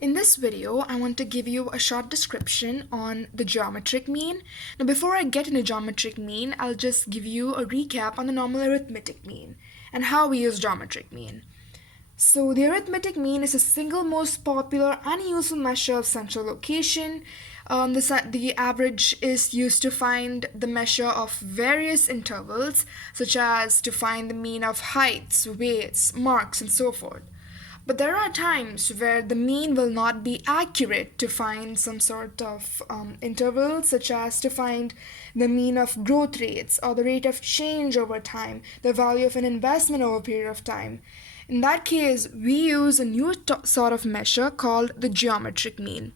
In this video, I want to give you a short description on the geometric mean. Now, before I get into geometric mean, I'll just give you a recap on the normal arithmetic mean and how we use geometric mean. So the arithmetic mean is the single most popular and useful measure of central location. The average is used to find the measure of various intervals, such as to find the mean of heights, weights, marks, and so forth. But there are times where the mean will not be accurate to find some sort of interval, such as to find the mean of growth rates or the rate of change over time, the value of an investment over a period of time. In that case, we use a new sort of measure called the geometric mean.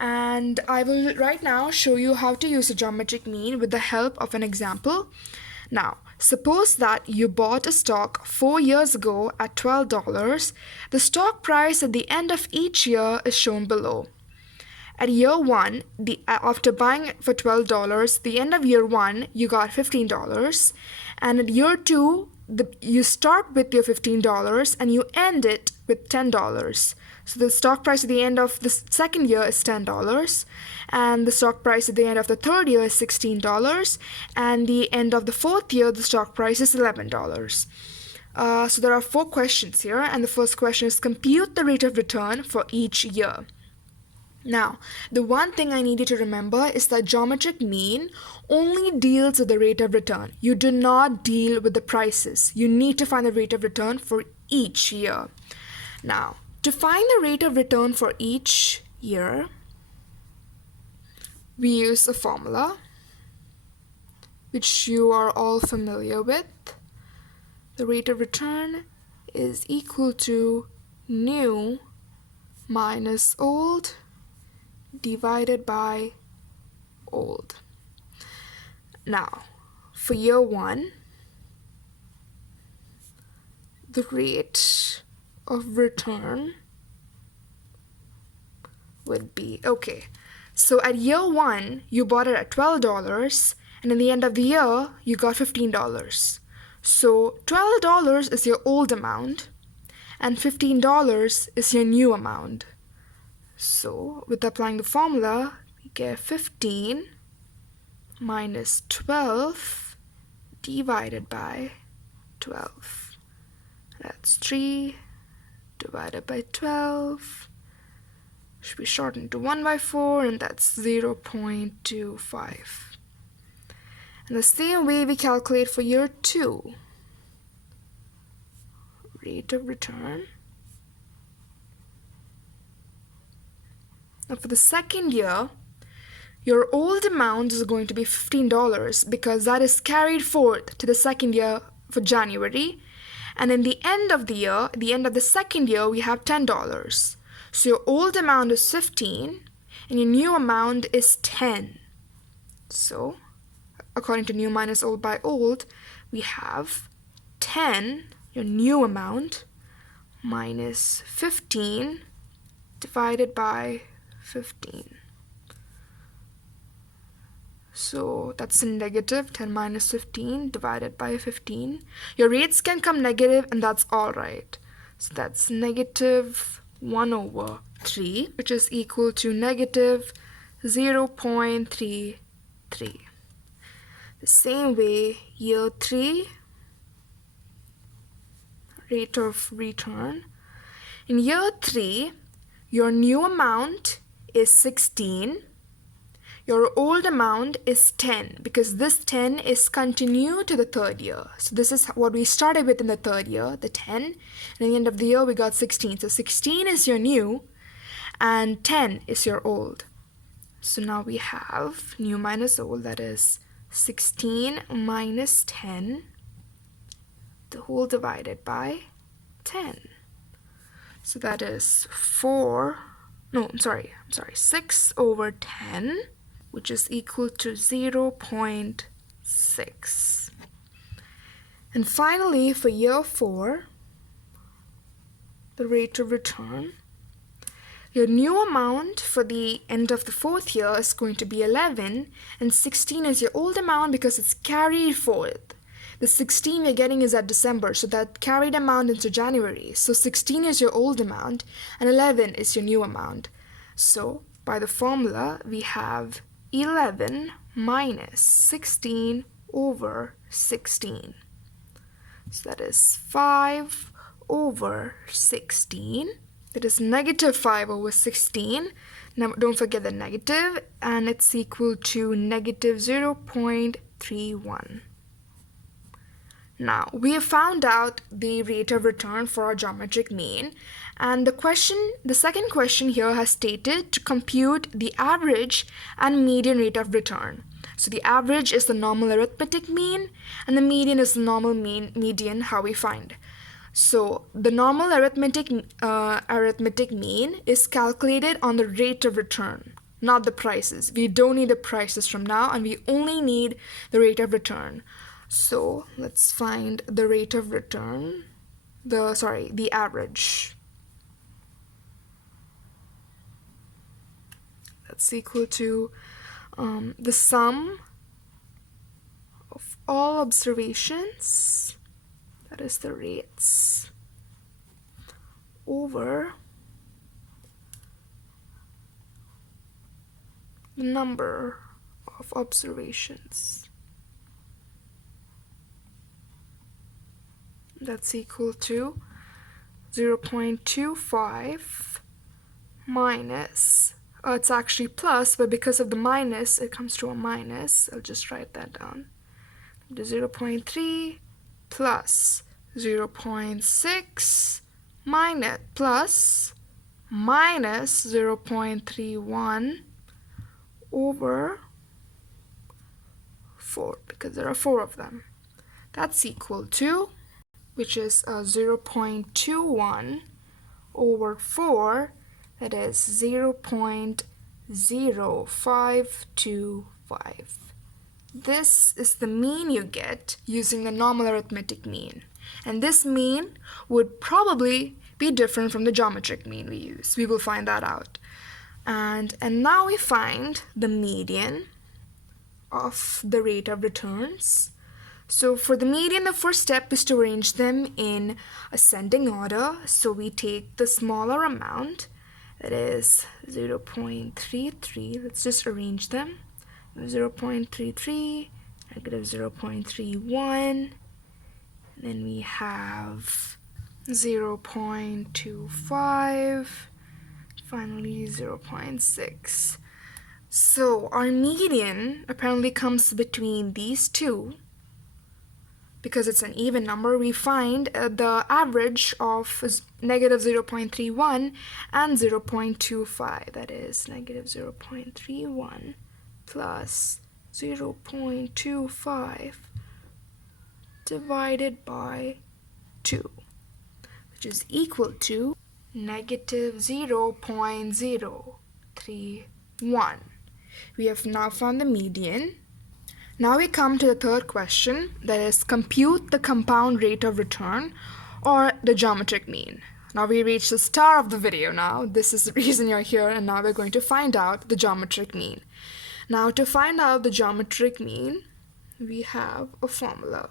And I will right now show you how to use a geometric mean with the help of an example. Now, suppose that you bought a stock 4 years ago at $12. The stock price at the end of each year is shown below. At year 1, after buying it for $12, the end of year 1, you got $15. And at year 2, you start with your $15 and you end it with $10. So the stock price at the end of the second year is $10, and the stock price at the end of the third year is $16, and the end of the fourth year, the stock price is $11. So there are 4 questions here, and the first question is compute the rate of return for each year. Now, the one thing I need you to remember is that geometric mean only deals with the rate of return. You do not deal with the prices. You need to find the rate of return for each year. Now, to find the rate of return for each year, we use a formula which you are all familiar with. The rate of return is equal to new minus old divided by old. Now, for year 1, the rate of return would be, so at year 1, you bought it at $12, and in the end of the year, you got $15. So $12 is your old amount, and $15 is your new amount. So with applying the formula, we get 15 minus 12 divided by 12. That's 3 divided by 12. Should be shortened to 1 by 4, and that's 0.25. And the same way we calculate for year 2. Rate of return. Now for the second year, your old amount is going to be $15 because that is carried forward to the second year for January. And in the end of the year, the end of the second year, we have $10. So your old amount is 15 and your new amount is 10. So according to new minus old by old, we have 10, your new amount, minus 15 divided by 15. So that's a negative 10 minus 15 divided by 15. Your rates can come negative, and that's all right. So that's negative 1 over 3, which is equal to negative 0.33. The same way, year 3, rate of return. In year 3, your new amount is 16. Your old amount is 10 because this 10 is continued to the third year. So this is what we started with in the third year, the 10. And at the end of the year, we got 16. So 16 is your new and 10 is your old. So now we have new minus old, that is 16 minus 10, the whole divided by 10. So that is 6 over 10, which is equal to 0.6. And finally, for year 4, the rate of return, your new amount for the end of the fourth year is going to be 11, and 16 is your old amount because it's carried forward. The 16 we're getting is at December, so that carried amount into January. So 16 is your old amount and 11 is your new amount. So by the formula, we have 11 minus 16 over 16. So that is 5 over 16. That is negative 5 over 16. Now don't forget the negative, and it's equal to negative 0.31. Now, we have found out the rate of return for our geometric mean, and the second question here has stated to compute the average and median rate of return. So the average is the normal arithmetic mean, and the median is the normal median, how we find. So the normal arithmetic mean is calculated on the rate of return, not the prices. We don't need the prices from now, and we only need the rate of return. So let's find the rate of return, the average. That's equal to the sum of all observations, that is the rates, over the number of observations. That's equal to 0.25 minus, it's actually plus, but because of the minus, it comes to a minus. I'll just write that down. The 0.3 plus 0.6 minus 0.31 over 4, because there are 4 of them. That's equal to, which is 0.21 over 4, that is 0.0525. This is the mean you get using the normal arithmetic mean. And this mean would probably be different from the geometric mean we use. We will find that out. And now we find the median of the rate of returns. So for the median, the first step is to arrange them in ascending order. So we take the smaller amount, that is 0.33. Let's just arrange them. 0.33, negative 0.31, then we have 0.25, finally 0.6. So our median apparently comes between these two. Because it's an even number, we find the average of negative 0.31 and 0.25. That is negative 0.31 plus 0.25 divided by 2, which is equal to negative 0.031. We have now found the median. Now we come to the third question, that is compute the compound rate of return or the geometric mean. Now we reach the star of the video now. This is the reason you're here, and now we're going to find out the geometric mean. Now to find out the geometric mean, we have a formula.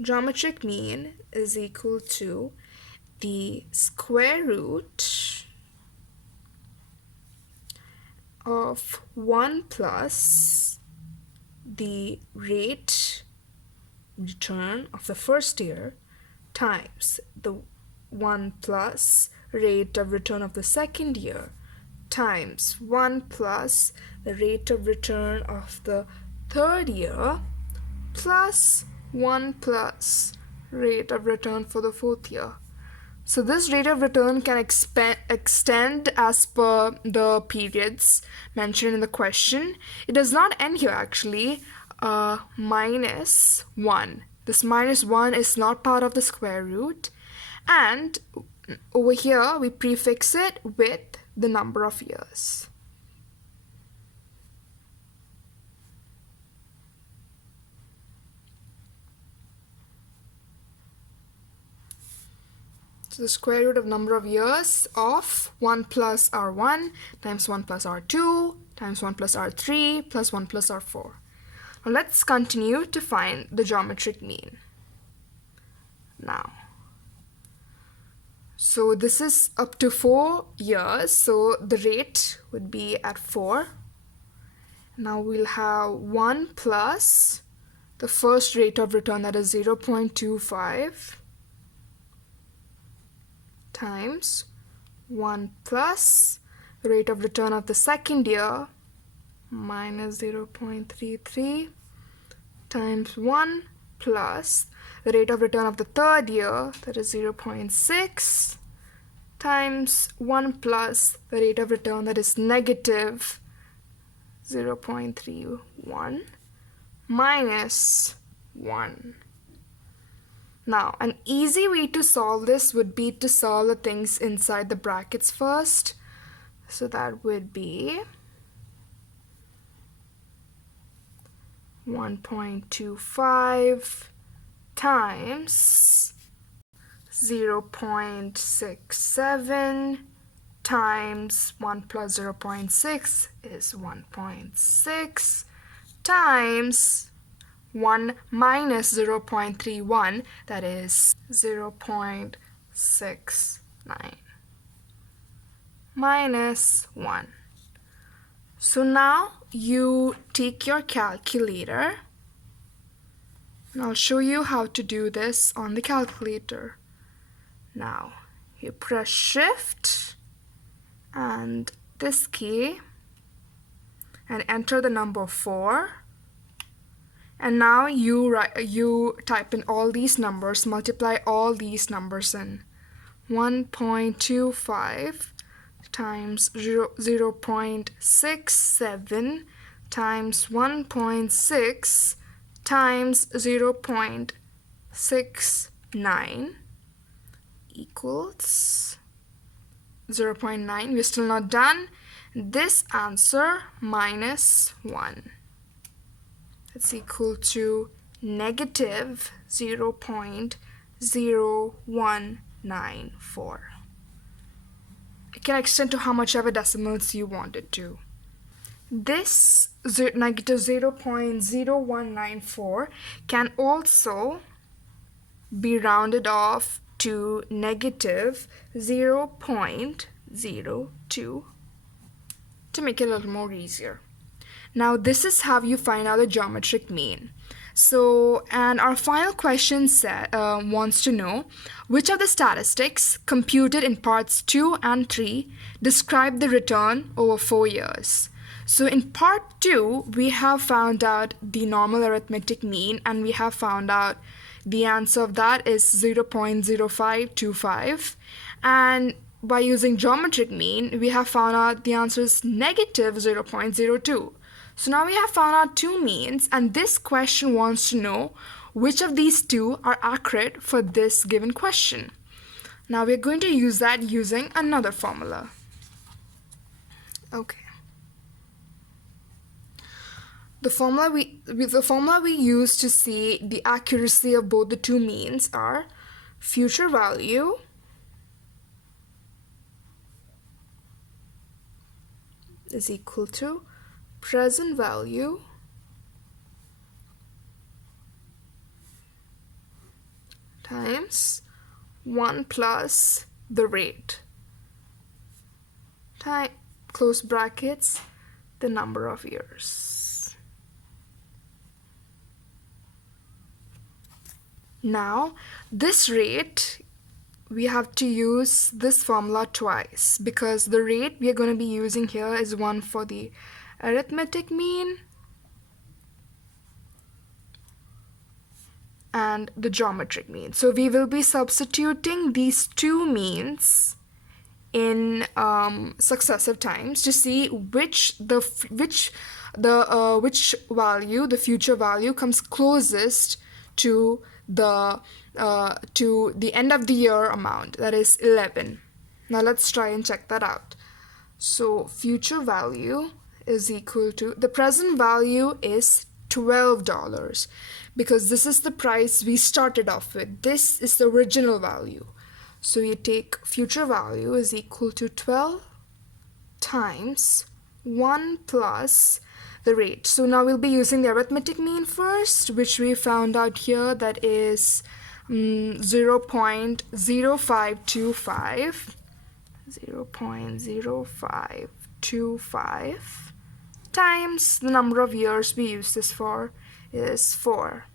Geometric mean is equal to the square root of 1 plus the rate return of the first year times the 1 plus rate of return of the second year times 1 plus the rate of return of the third year plus 1 plus rate of return for the fourth year. So this rate of return can extend as per the periods mentioned in the question. It does not end here actually. Minus 1. This minus 1 is not part of the square root. And over here we prefix it with the number of years. So the square root of number of years of 1 plus R1 times 1 plus R2 times 1 plus R3 plus 1 plus R4. Now let's continue to find the geometric mean. Now, so this is up to 4 years, so the rate would be at 4. Now we'll have 1 plus the first rate of return, that is 0.25, times 1 plus the rate of return of the second year, minus 0.33, times 1 plus the rate of return of the third year, that is 0.6, times 1 plus the rate of return, that is negative 0.31, minus 1. Now, an easy way to solve this would be to solve the things inside the brackets first. So that would be 1.25 times 0.67 times 1 plus 0.6 is 1.6 times 1 minus 0.31, that is 0.69, minus 1. So now you take your calculator, and I'll show you how to do this on the calculator. Now you press Shift and this key and enter the number 4, and now you type in all these numbers, multiply all these numbers in. 1.25 times 0.67 times 1.6 times 0.69 equals 0.9. We're still not done. This answer minus 1. It's equal to negative 0.0194. It can extend to how much ever decimals you want it to. This negative 0.0194 can also be rounded off to negative 0.02 to make it a little more easier. Now this is how you find out the geometric mean. So, and our final question wants to know which of the statistics computed in parts 2 and 3 describe the return over 4 years. So in part 2, we have found out the normal arithmetic mean, and we have found out the answer of that is 0.0525. And by using geometric mean, we have found out the answer is negative 0.02. So now we have found out two means, and this question wants to know which of these two are accurate for this given question. Now we're going to use that using another formula. Okay. The formula we use to see the accuracy of both the two means are future value is equal to present value times 1 plus the rate, time, close brackets, the number of years. Now, this rate, we have to use this formula twice because the rate we are going to be using here is one for the arithmetic mean and the geometric mean. So we will be substituting these two means in successive times to see which value, the future value, comes closest to the end of the year amount, that is 11. Now let's try and check that out. So future value is equal to, the present value is $12 because this is the price we started off with. This is the original value. So you take future value is equal to 12 times 1 plus the rate. So now we'll be using the arithmetic mean first, which we found out here, that is 0.0525 times the number of years we use this for is 4.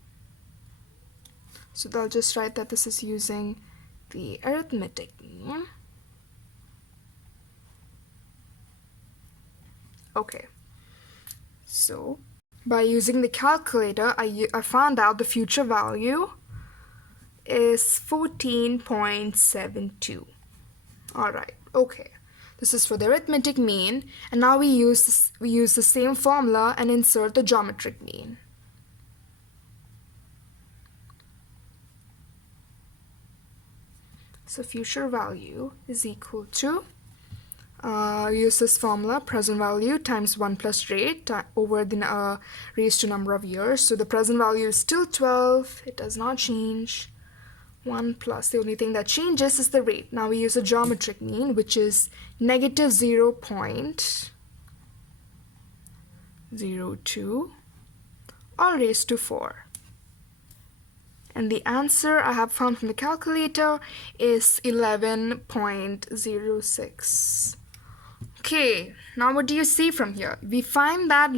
So they'll just write that this is using the arithmetic mean. Okay, so by using the calculator, I found out the future value is 14.72. Alright, okay. This is for the arithmetic mean, and now we use the same formula and insert the geometric mean. So future value is equal to, use this formula, present value times 1 plus rate over the raised to number of years. So the present value is still 12, it does not change. 1 plus, the only thing that changes is the rate. Now we use a geometric mean, which is negative 0.02 all raised to 4. And the answer I have found from the calculator is 11.06. Okay, now what do you see from here? We find that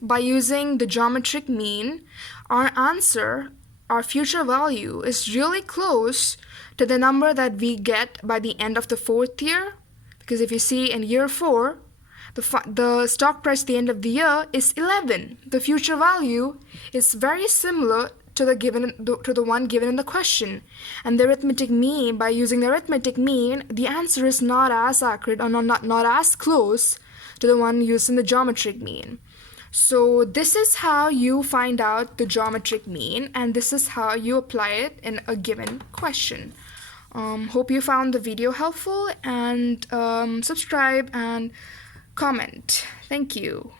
by using the geometric mean, our answer, our future value, is really close to the number that we get by the end of the 4th year. Because if you see in year 4, the stock price at the end of the year is 11. The future value is very similar to the one given in the question. And the arithmetic mean, by using the arithmetic mean, the answer is not as accurate or not as close to the one used in the geometric mean. So this is how you find out the geometric mean, and this is how you apply it in a given question. Hope you found the video helpful, and subscribe and comment. Thank you.